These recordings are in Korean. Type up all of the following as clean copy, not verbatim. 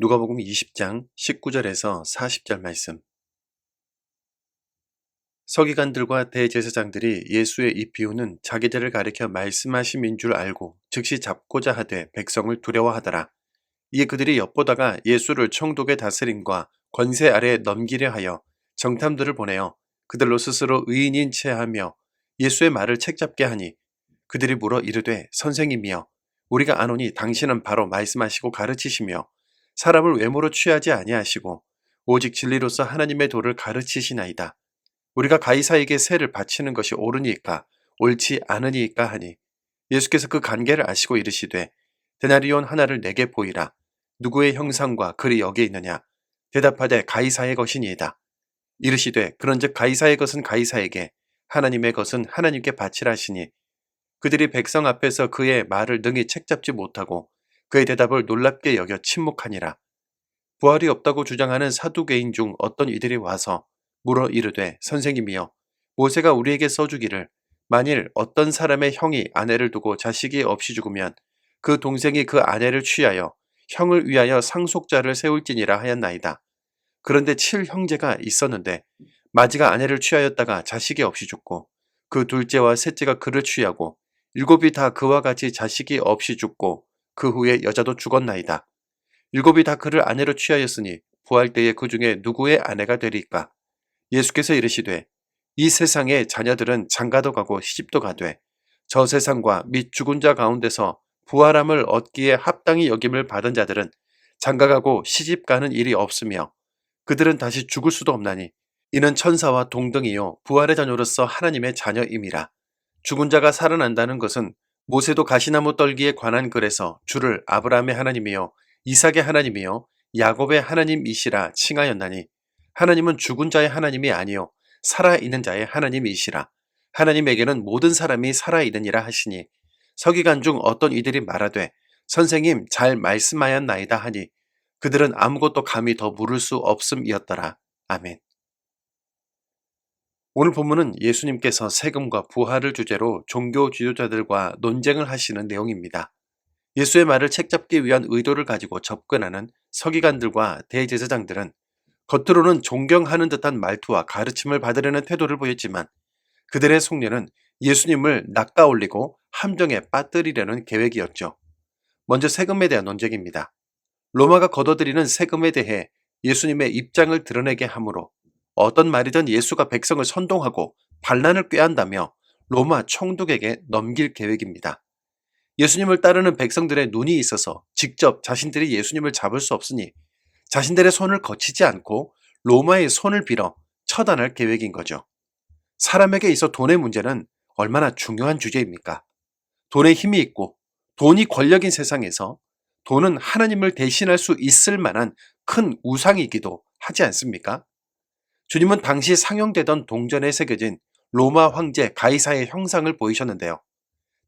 누가복음 20장 19절에서 40절 말씀. 서기관들과 대제사장들이 예수의 이 비유는 자기들을 가리켜 말씀하심인 줄 알고 즉시 잡고자 하되 백성을 두려워하더라. 이에 그들이 엿보다가 예수를 총독의 다스림과 권세 아래에 넘기려 하여 정탐들을 보내어 그들로 스스로 의인인 채 하며 예수의 말을 책잡게 하니, 그들이 물어 이르되 선생님이여, 우리가 아노니 당신은 바로 말씀하시고 가르치시며 사람을 외모로 취하지 아니하시고 오직 진리로서 하나님의 도를 가르치시나이다. 우리가 가이사에게 세를 바치는 것이 옳으니까 옳지 않으니까 하니, 예수께서 그 관계를 아시고 이르시되 데나리온 하나를 내게 보이라. 누구의 형상과 글이 여기에 있느냐? 대답하되 가이사의 것이니이다. 이르시되 그런즉 가이사의 것은 가이사에게, 하나님의 것은 하나님께 바치라 하시니, 그들이 백성 앞에서 그의 말을 능히 책잡지 못하고 그의 대답을 놀랍게 여겨 침묵하니라. 부활이 없다고 주장하는 사두개인 중 어떤 이들이 와서 물어 이르되 선생님이여, 모세가 우리에게 써주기를 만일 어떤 사람의 형이 아내를 두고 자식이 없이 죽으면 그 동생이 그 아내를 취하여 형을 위하여 상속자를 세울지니라 하였나이다. 그런데 7형제가 있었는데 마지가 아내를 취하였다가 자식이 없이 죽고 그 둘째와 셋째가 그를 취하고 7이 다 그와 같이 자식이 없이 죽고 그 후에 여자도 죽었나이다. 7이 다 그를 아내로 취하였으니 부활 때에 그 중에 누구의 아내가 되리까? 예수께서 이르시되 이 세상의 자녀들은 장가도 가고 시집도 가되 저 세상과 및 죽은 자 가운데서 부활함을 얻기에 합당히 여김을 받은 자들은 장가가고 시집 가는 일이 없으며 그들은 다시 죽을 수도 없나니, 이는 천사와 동등이요 부활의 자녀로서 하나님의 자녀임이라. 죽은 자가 살아난다는 것은 모세도 가시나무 떨기에 관한 글에서 주를 아브라함의 하나님이요 이삭의 하나님이요 야곱의 하나님이시라 칭하였나니, 하나님은 죽은 자의 하나님이 아니요 살아있는 자의 하나님이시라. 하나님에게는 모든 사람이 살아있느니라 하시니, 서기관 중 어떤 이들이 말하되 선생님 잘 말씀하였나이다 하니, 그들은 아무것도 감히 더 물을 수 없음이었더라. 아멘. 오늘 본문은 예수님께서 세금과 부활을 주제로 종교 지도자들과 논쟁을 하시는 내용입니다. 예수의 말을 책잡기 위한 의도를 가지고 접근하는 서기관들과 대제사장들은 겉으로는 존경하는 듯한 말투와 가르침을 받으려는 태도를 보였지만, 그들의 속내는 예수님을 낚아올리고 함정에 빠뜨리려는 계획이었죠. 먼저 세금에 대한 논쟁입니다. 로마가 걷어들이는 세금에 대해 예수님의 입장을 드러내게 하므로 어떤 말이든 예수가 백성을 선동하고 반란을 꾀한다며 로마 총독에게 넘길 계획입니다. 예수님을 따르는 백성들의 눈이 있어서 직접 자신들이 예수님을 잡을 수 없으니 자신들의 손을 거치지 않고 로마의 손을 빌어 처단할 계획인 거죠. 사람에게 있어 돈의 문제는 얼마나 중요한 주제입니까? 돈에 힘이 있고 돈이 권력인 세상에서 돈은 하나님을 대신할 수 있을 만한 큰 우상이기도 하지 않습니까? 주님은 당시 상영되던 동전에 새겨진 로마 황제 가이사의 형상을 보이셨는데요.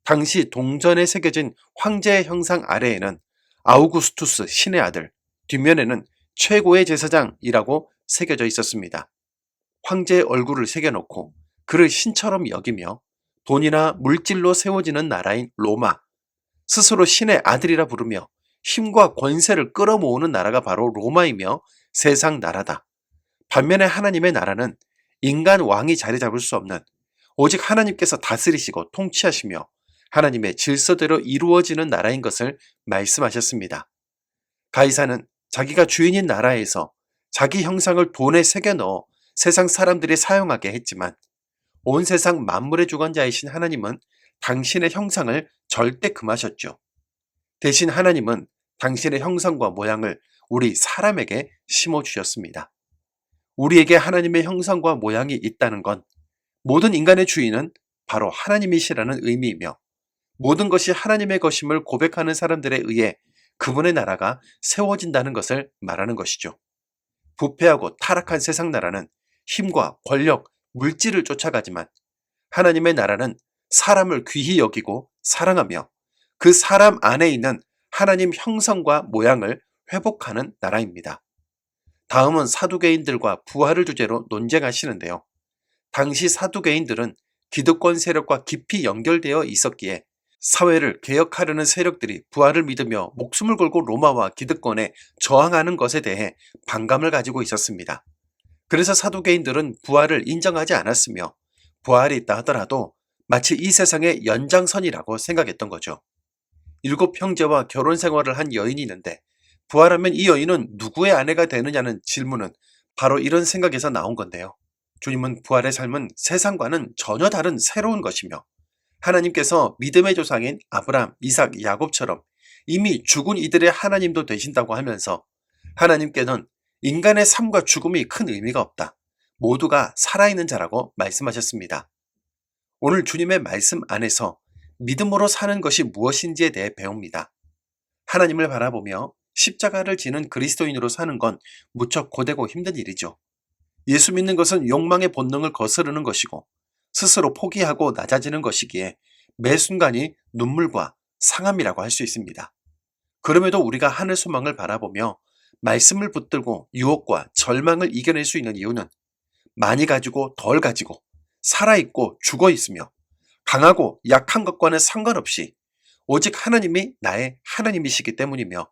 당시 동전에 새겨진 황제의 형상 아래에는 아우구스투스 신의 아들, 뒷면에는 최고의 제사장이라고 새겨져 있었습니다. 황제의 얼굴을 새겨놓고 그를 신처럼 여기며 돈이나 물질로 세워지는 나라인 로마, 스스로 신의 아들이라 부르며 힘과 권세를 끌어모으는 나라가 바로 로마이며 세상 나라다. 반면에 하나님의 나라는 인간 왕이 자리 잡을 수 없는, 오직 하나님께서 다스리시고 통치하시며 하나님의 질서대로 이루어지는 나라인 것을 말씀하셨습니다. 가이사는 자기가 주인인 나라에서 자기 형상을 돈에 새겨 넣어 세상 사람들이 사용하게 했지만, 온 세상 만물의 주관자이신 하나님은 당신의 형상을 절대 금하셨죠. 대신 하나님은 당신의 형상과 모양을 우리 사람에게 심어주셨습니다. 우리에게 하나님의 형상과 모양이 있다는 건 모든 인간의 주인은 바로 하나님이시라는 의미이며, 모든 것이 하나님의 것임을 고백하는 사람들에 의해 그분의 나라가 세워진다는 것을 말하는 것이죠. 부패하고 타락한 세상 나라는 힘과 권력, 물질을 쫓아가지만, 하나님의 나라는 사람을 귀히 여기고 사랑하며 그 사람 안에 있는 하나님 형상과 모양을 회복하는 나라입니다. 다음은 사두개인들과 부활을 주제로 논쟁하시는데요. 당시 사두개인들은 기득권 세력과 깊이 연결되어 있었기에 사회를 개혁하려는 세력들이 부활을 믿으며 목숨을 걸고 로마와 기득권에 저항하는 것에 대해 반감을 가지고 있었습니다. 그래서 사두개인들은 부활을 인정하지 않았으며 부활이 있다 하더라도 마치 이 세상의 연장선이라고 생각했던 거죠. 7형제와 결혼 생활을 한 여인이 있는데 부활하면 이 여인은 누구의 아내가 되느냐는 질문은 바로 이런 생각에서 나온 건데요. 주님은 부활의 삶은 세상과는 전혀 다른 새로운 것이며 하나님께서 믿음의 조상인 아브라함, 이삭, 야곱처럼 이미 죽은 이들의 하나님도 되신다고 하면서 하나님께는 인간의 삶과 죽음이 큰 의미가 없다. 모두가 살아있는 자라고 말씀하셨습니다. 오늘 주님의 말씀 안에서 믿음으로 사는 것이 무엇인지에 대해 배웁니다. 하나님을 바라보며 십자가를 지는 그리스도인으로 사는 건 무척 고되고 힘든 일이죠. 예수 믿는 것은 욕망의 본능을 거스르는 것이고 스스로 포기하고 낮아지는 것이기에 매 순간이 눈물과 상함이라고 할 수 있습니다. 그럼에도 우리가 하늘 소망을 바라보며 말씀을 붙들고 유혹과 절망을 이겨낼 수 있는 이유는 많이 가지고 덜 가지고 살아있고 죽어있으며 강하고 약한 것과는 상관없이 오직 하나님이 나의 하나님이시기 때문이며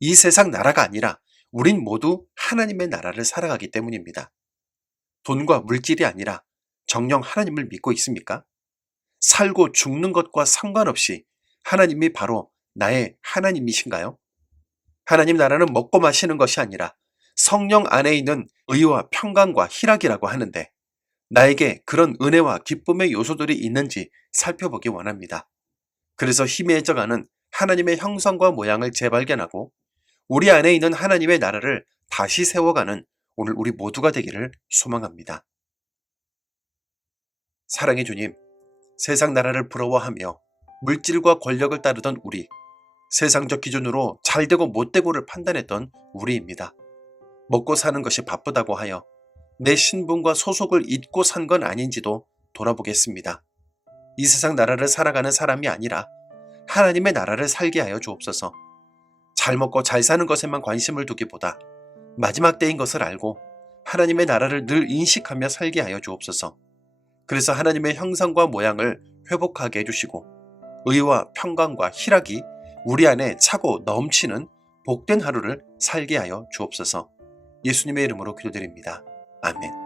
이 세상 나라가 아니라 우린 모두 하나님의 나라를 살아가기 때문입니다. 돈과 물질이 아니라 정녕 하나님을 믿고 있습니까? 살고 죽는 것과 상관없이 하나님이 바로 나의 하나님이신가요? 하나님 나라는 먹고 마시는 것이 아니라 성령 안에 있는 의와 평강과 희락이라고 하는데 나에게 그런 은혜와 기쁨의 요소들이 있는지 살펴보기 원합니다. 그래서 희미해져가는 하나님의 형상과 모양을 재발견하고 우리 안에 있는 하나님의 나라를 다시 세워가는 오늘 우리 모두가 되기를 소망합니다. 사랑의 주님, 세상 나라를 부러워하며 물질과 권력을 따르던 우리, 세상적 기준으로 잘되고 못되고를 판단했던 우리입니다. 먹고 사는 것이 바쁘다고 하여 내 신분과 소속을 잊고 산 건 아닌지도 돌아보겠습니다. 이 세상 나라를 살아가는 사람이 아니라 하나님의 나라를 살게 하여 주옵소서. 잘 먹고 잘 사는 것에만 관심을 두기보다 마지막 때인 것을 알고 하나님의 나라를 늘 인식하며 살게 하여 주옵소서. 그래서 하나님의 형상과 모양을 회복하게 해주시고 의와 평강과 희락이 우리 안에 차고 넘치는 복된 하루를 살게 하여 주옵소서. 예수님의 이름으로 기도드립니다. 아멘.